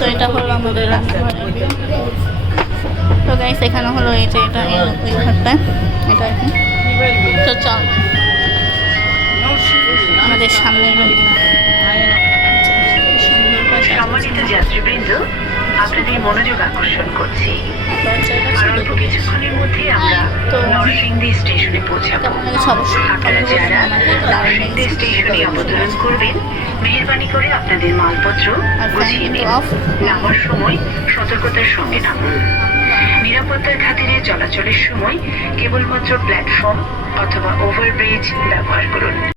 তো এটা হলো আমাদের রাস্তাঘাটের ভিউ। তো গাইস এখানে হলো এই যে এটা ওই ঘরটা এটা আর কি। তো চল আমাদের সামনে সম্মানিত যাত্রীবৃন্দ, আপনাদের মনোযোগ আকর্ষণ করছি। অল্প কিছুক্ষণের মধ্যে আমরা নরসিংদী স্টেশনে পৌঁছাবো। আপনারা যারা নরসিংদী স্টেশনে অবতরণ করবেন, মেহেরবানি করে আপনাদের মালপত্র গুছিয়ে নিন। নামার সময় সতর্কতার সঙ্গে নামুন। নিরাপত্তার খাতিরে চলাচলের সময় কেবলমাত্র প্ল্যাটফর্ম অথবা ওভারব্রিজ ব্যবহার করুন।